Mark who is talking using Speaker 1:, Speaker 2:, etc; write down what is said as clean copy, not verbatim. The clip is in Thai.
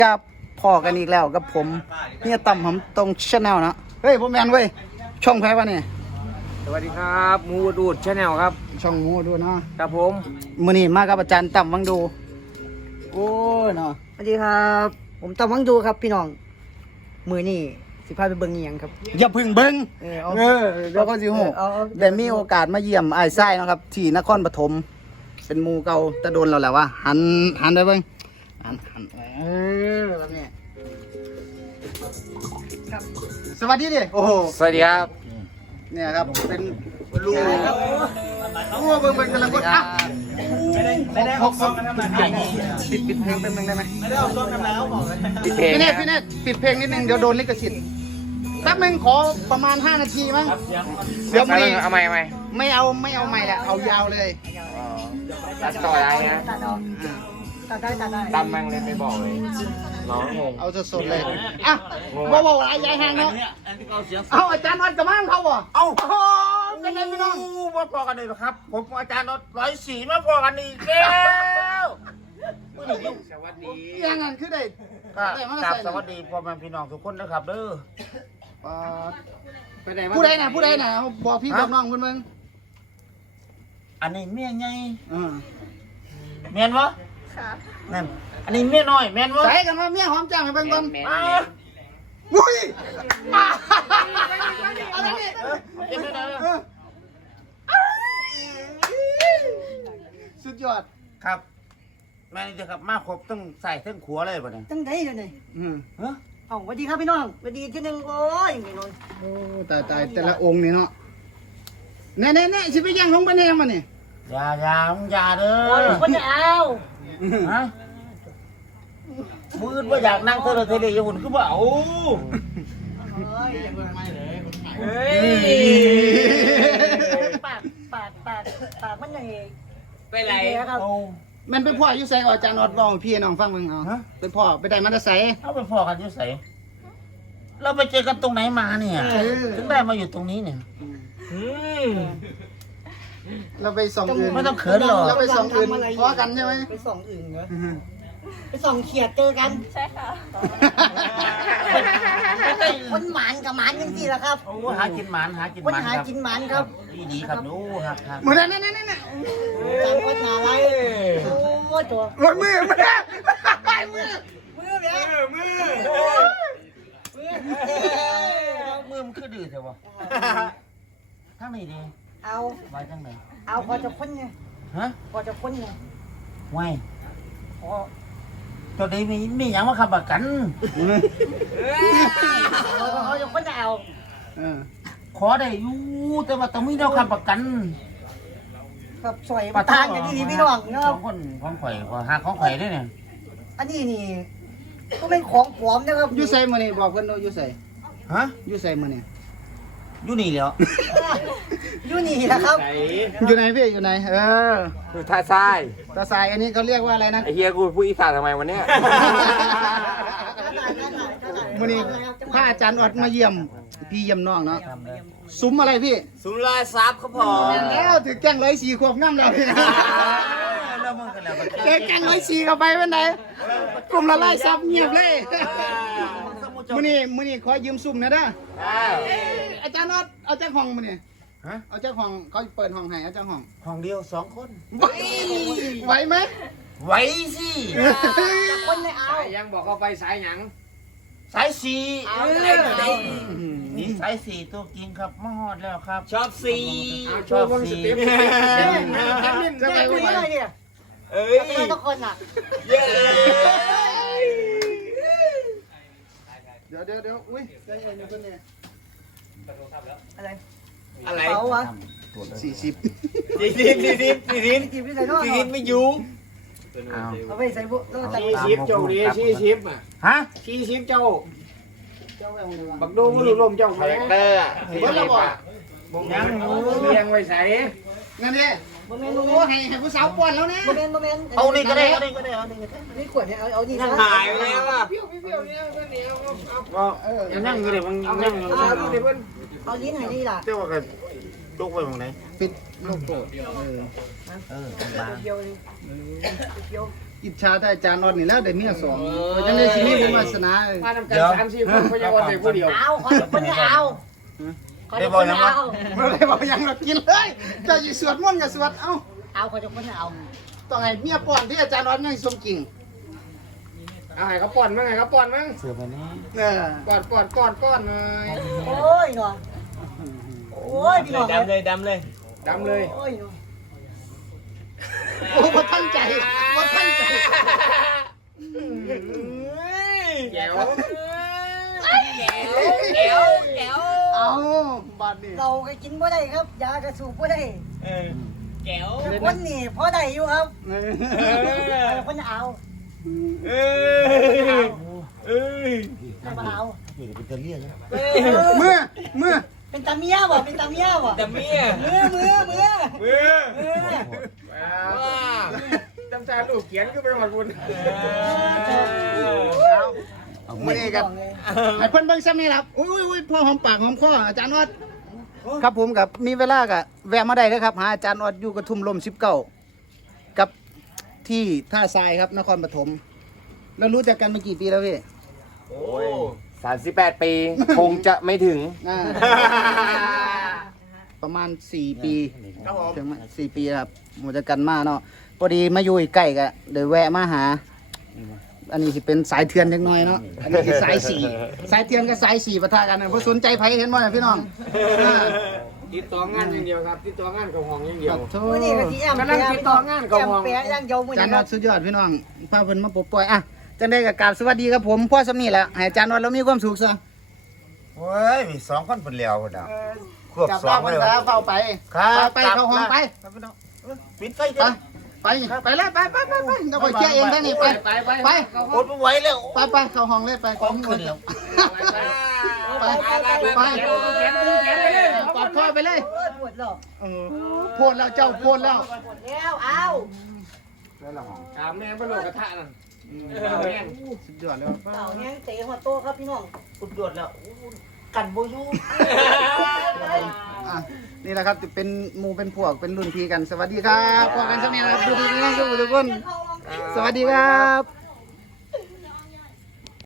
Speaker 1: กับพ่อกันอีกแล้วกับผมเนี่ยต่ำผมตรงชาแนลนะเฮ้ยผมแมนเว้ยช่องแพ้ปะเนี่ย
Speaker 2: สวัสดีครับมูดูดชาแนลครับ
Speaker 1: ช่องงูดูเนาะ
Speaker 2: ครับผม
Speaker 1: มื้อนี้มากับอาจารย์ต่ำวังดูโอ้ยเนาะ
Speaker 3: สวัสดีครับผมตำวังดูครับพี่น้องมือนี่สิพาไปเบิ่งเงียงครับ
Speaker 1: อย่าพึ่งเบิ่ง
Speaker 3: เอา
Speaker 1: เดี๋ยวก็สิฮู้
Speaker 3: เอา
Speaker 1: ได้มีโอกาสมาเยี่ยมอ้ายไส้เนาะครับที่นครปฐมเป็นหมู่เก่าแตะโดนแล้วแหละว่าหันได้เบิ่งหันแบบนี้ครับสวัสดีดิโอ้โห
Speaker 2: สวัสดีครับ
Speaker 1: เนี่ยครับเป็นรูโอ้เบิ่งกำลังกดอ่ะไม่ได้ออกกล้องกันทำไมปิดเพลงแป๊บนึงได้ไหมไม่ได้ออกกล้องทำไมเขาบอกเลย
Speaker 2: พี่เพลง
Speaker 1: พี่เนทปิดเพลงนิดนึงเดี๋ยวโดนลิขสิทธิ์แป๊บนึงขอประมาณ5 นาทีมั้งเดี๋ยว
Speaker 2: เอาใหม่
Speaker 1: ไม่เอาใหม่ละเอายาวเลย
Speaker 2: ตัดต่อได้นะ
Speaker 3: ตัดได้
Speaker 2: ตำแม่งเลยไม่บอกเลยน้องงง
Speaker 1: เอาสดๆเลยอ่ะบอกอะไรยายห่างเนาะเอาอาจารย์วัดกับมั่งเขาบ่เอาเป็นไงพี่น้อง
Speaker 2: ว่าพอกันเลยหรอครับผมอาจารย์รถ104มาพอกันอีกแล้วสวัสดี
Speaker 1: ยังไงคือได้
Speaker 2: ก็กราบสวัสดีพ่อแม่พี่น้องทุกคนนะครับเด้อ
Speaker 1: ผู้ใดน่ะบอกพี่บอกน้องคุณมึง
Speaker 2: อันนี้เมียไง
Speaker 1: อ่า
Speaker 2: เมียนวะนั่นอันนี้เมียน้อยเมียนวะ
Speaker 1: ใส่กันว่าเมียหอมจังให้เบิ่งก่อน
Speaker 2: อ่า
Speaker 1: อุ้ย
Speaker 2: อะไรเนี่ยเมียน้อย
Speaker 1: สุดยอด
Speaker 2: ครับแม่นี่จะครับมาครบต้องใส่เส้นขัวเลยป่ะเนี่ย
Speaker 3: ตั้งได้เลย
Speaker 1: อืม
Speaker 2: ฮะ
Speaker 3: เอาสวัสดีครับพี่น้องสวัสดีที่หนึ่งโอ้ยอย่างนี้นน
Speaker 1: โอ้ตายแต่ละองค์นี่เนาะแน่สิไปย่างของบ้านเองมาเนี่ย
Speaker 2: อย่าเด้
Speaker 3: โอ้ย
Speaker 2: อ
Speaker 3: คนจะเอา
Speaker 2: ฮะมืดว่าอยากนั่งเทเลอยู่หุ่นก็บ่เอาเฮ้ย
Speaker 3: ปากมันยังไง
Speaker 2: ไปไหน
Speaker 3: ครับ
Speaker 1: มันเป็นพ่ออายุใส่กับอาจารย์ออดบอกให้พี่น้องฟังมึงเอาเป็นพ่อไปได้มาแต่ใส่
Speaker 2: เอาไปพอกันอยู่ใส่เราไปเจอกันตรงไหนมาเนี่ยถึงได้มาอยู่ตรงนี้เนี่ย
Speaker 1: เราไปส่องอื่น
Speaker 2: ไม่ต้องเขินหรอก
Speaker 1: เราไปส่องอื่นพอกันใช่ไหม
Speaker 3: ไปส่องอื่นเหรอไปส่องเขียดเจอกันใช่ค่ะคนหมานกับหมานยังสิล่ะครับ
Speaker 2: โอ้หากินหมาน
Speaker 3: คนหากินหมานครับ
Speaker 2: ดีครับดูครับ
Speaker 1: หมดแล้วนั่น
Speaker 3: จำปัญหาอะไรโอ้ตัว
Speaker 1: หมดมือมือ
Speaker 3: เนี่ย
Speaker 2: มือมันคือดื้อใช่ปะทั้งไหนดี
Speaker 3: เอา
Speaker 2: ไว้ทั้งไหน
Speaker 3: เอาพอจะพ้นไง
Speaker 2: ฮะ
Speaker 3: พอจะพ้นไง
Speaker 2: ไว้พอตัวนี้มีอย่างมาขับประกัน
Speaker 3: เขาจะพ้นจะเอา
Speaker 2: ขอได้อยู่แต่ว่าต้องมีแนวขับประกัน
Speaker 3: ครับสวยประทานกันดีๆพี่น้องเนาะ
Speaker 2: ของคนของข่อยหาของข่อยด้วยเนี่ย
Speaker 3: อันนี้นี่ก็เป็นของปลอมนะครับ
Speaker 1: ยูใส่มือนี่บอกเพื่อนดูยูใส่
Speaker 2: ฮะ
Speaker 1: ยูใส่มือนี่
Speaker 2: อยู่นี่แล้ว
Speaker 3: อยู่นี่นะครับ
Speaker 1: อยู่ไหนพี่อยู่ไหน
Speaker 2: อยู่ท่าทราย
Speaker 1: ตาสายอันนี้เขาเรียกว่าอะไรนะ
Speaker 2: ไอเฮียกูพูดอีสานทำไมวันเนี้ย
Speaker 1: มือนี่พระอาจารย์ออดมาเยี่ยมพี่เยี่ยมน้องเนาะซุ้มอะไรพี่
Speaker 2: สุรายซับครับผม
Speaker 1: แล้วถือแกง104ขวบน้ำเราพี่
Speaker 2: แล้วมึงกันแล้ว
Speaker 1: เจอแกง104เข้าไปเป็นไหนกลุ่มละลายซับเงียบเลยมือนี่ขอยืมซุ้มนะเด้ออาจารย์ออดเอาเจ้าห้องมือนี่
Speaker 2: ฮะ
Speaker 1: เอาเจ้าห้องเขาเปิดห้องให้เอาเจ้าห้อง
Speaker 2: ห้องเดียว2 คน
Speaker 1: ไหวไหม
Speaker 2: ไหวสิ
Speaker 3: คนไม่เอา
Speaker 4: ยังบอกเขาไปสายหยัง
Speaker 2: สายสี่นี่สายสี่ตัวจริงครับมาฮอดแล้วครับ
Speaker 4: ชอบสี
Speaker 2: ชอบสี
Speaker 1: จะไป
Speaker 3: คุย
Speaker 1: ไหว
Speaker 3: อะไรเนี่ย
Speaker 4: เอ้ย
Speaker 3: ทุกคนอ่ะ
Speaker 4: เย้
Speaker 1: เดี๋ยวอุ้ยใจเย็นอยู่คนนี้
Speaker 3: อะไร
Speaker 4: อะไร
Speaker 3: เขาวะ
Speaker 1: 40
Speaker 4: สีดิน
Speaker 3: จีบที่ไหนเนาะ
Speaker 4: สีดินไม่อยู่
Speaker 3: เอาไปใส่บุโลตัด
Speaker 4: ชี้ชิปเจ้าดีชี้ชิปอ่ะ
Speaker 2: ฮะ
Speaker 4: ชี้ชิปเจ้า
Speaker 1: เจ้าแหวงเลยวะ
Speaker 4: บักดูมันหลุดลมเจ้าแม่
Speaker 2: เตอร์
Speaker 1: เบิ้ลละบ่
Speaker 4: ยังเลี้ยงไว้ใส่
Speaker 1: งั้นดิ
Speaker 3: โมเมนต์
Speaker 1: โอ้ให้ผู้สาวป้อนแล้วนะ
Speaker 3: โมเมนต์
Speaker 2: เอานี่ก็ได้
Speaker 3: นี่ขวดเนี่ยเอานี่
Speaker 4: หายไปแล้วอ่ะ
Speaker 2: ยังนั่งอยู่เลยมึงนั่งอยู่
Speaker 3: เอาลิ้นให้ดีล่ะ
Speaker 2: เจ้าว่ากันลูกไปมึงไหน
Speaker 1: ปิดโลกโกรธ
Speaker 2: บาง
Speaker 3: เดียวเลยเดียว
Speaker 1: อิจฉาแต่อาจารย์ออดนี่แล้วได้เมียสองยังได้ชีวิตบุญวาสนา
Speaker 4: มาทำกัน3-4คนพยาวันเด็กผู้เดียว
Speaker 3: เอาขอคนนี้เอาขอคนนี้เอา
Speaker 1: เมื่อไรบอกยังเรากินเลยเจะอยู่สวดมนต์กับสวดเอ้า
Speaker 3: เอาขอคนนี้เอา
Speaker 1: ต้องให้เมียป้อนที่อาจารย์ออดยังสมจริง
Speaker 4: เอาให้เขาป้อนมั้งให้เขาป้อนมั้ง
Speaker 1: เนี่ย
Speaker 4: ป้อนเลย
Speaker 3: โอ้ยหน่อยโอ้ยพี่น้อง
Speaker 2: ดำเลย
Speaker 4: ดำเลย
Speaker 3: โอ้ยหน่อย
Speaker 1: โอ้บ่ทันใจบ่ทันใจ
Speaker 4: แก้ว
Speaker 1: เอาบาดนี่
Speaker 3: เราก็กินบ่ได้ครับยากระสูบบ่ได้
Speaker 2: แก้ว
Speaker 3: แต่คนนี่พอได้อยู่ครับ
Speaker 1: เออ
Speaker 3: แต่คนเอา
Speaker 2: เอ้ย
Speaker 3: แต่บ่เอา
Speaker 1: เมื่อ
Speaker 3: เป็นตาเมียบ่เป็นตาเมียบ่
Speaker 2: แต่เมีย
Speaker 3: มือ
Speaker 2: เมื่อ
Speaker 4: ว้าจำชาลูกเขียนก็ไปหมดบุญ
Speaker 1: มื่อนี้ครับให้เพิ่นเบิ่งซ้ำนี่ครับอุ้ยพ่อหอมปากหอมคออาจารย์ออดครับผมกับมีเวลาก็แวะมาได้เลยครับหาอาจารย์ออดอยู่กระทุ่มลม19กับที่ท่าทรายครับนครปฐมแล้วรู้จักกันมากี่ปีแล้วพี่
Speaker 2: โอ้
Speaker 4: 38 ปีคงจะไม่ถึง
Speaker 1: อ่าประมาณ4 ปีถึง4 ปีครับหมดจากกันมาเนาะพอดีมาอยู่ใกล้ก็เดี๋ยวแวะมาหา อันนี้สิเป็นสายเถื่อนเล็กน้อยเนาะอันนี้คือสายสี่สายเถื่อนกับสายสี่ปะทะกันนะเพราะสนใจไผเห็นบ่น่ะพี่น้อง
Speaker 4: ติดต่องานอย่างเดียวครับติดต่องานกับห้องอย่างเดียว
Speaker 1: โธ่
Speaker 3: มื้อนี้ก็สิแอม
Speaker 4: กำลังติดต่องานกับหม่อง
Speaker 3: แอมแปะอย่างเดียวมื้อ
Speaker 1: อาจาร
Speaker 3: นี้
Speaker 1: ย์
Speaker 3: ค
Speaker 1: นอ
Speaker 3: รับ
Speaker 1: ดสุดยอดพี่น้องพาเพิ่นมาปลดปล่อยอ่ะจังได้กับกราบสวัสดีครับผมพ่อสำนีแหละให้อาจารย์นอดแล้วมีความสุขซะ
Speaker 2: โอ้ยมี2คนเป็นแล้วพุ่นน่ะควบ
Speaker 1: จับ
Speaker 2: สอ
Speaker 1: ลาง
Speaker 2: ไป
Speaker 1: ภา
Speaker 2: เลย
Speaker 1: ษาเฝ้าไป
Speaker 2: ครับ
Speaker 1: ไปเข้าห้องไป
Speaker 2: ปิดไฟ
Speaker 1: ไปไปเลยไปเดี๋ยวไปเคลียร์เองได้นี่ไปไป
Speaker 2: อดไม่ไหวแล้ว
Speaker 1: ไปเข้าห้องเลยไป
Speaker 2: ของขึ้นแล้ว
Speaker 1: ไปกอดพ่อไปเลย
Speaker 3: โอ้ยปวดหรอก
Speaker 1: โพดแล้วเจ้าโพดแล้ว
Speaker 3: ปวดแล้วเอา
Speaker 4: ถามแม่ไปโลกกระทะนั่น
Speaker 1: สุดยอดเลย
Speaker 3: เต่าแห้งเตะหัวโตครับพี่น้อง
Speaker 2: อุดดวดแล้วกันบ่อยู่
Speaker 1: อ่ะนี่แหละครับเป็นหมู่เป็นพวกเป็นรุ่นพี่กันสวัสดีครับพวกกันสมัยนะครับดูดีๆทุกคนสวัสดีครับ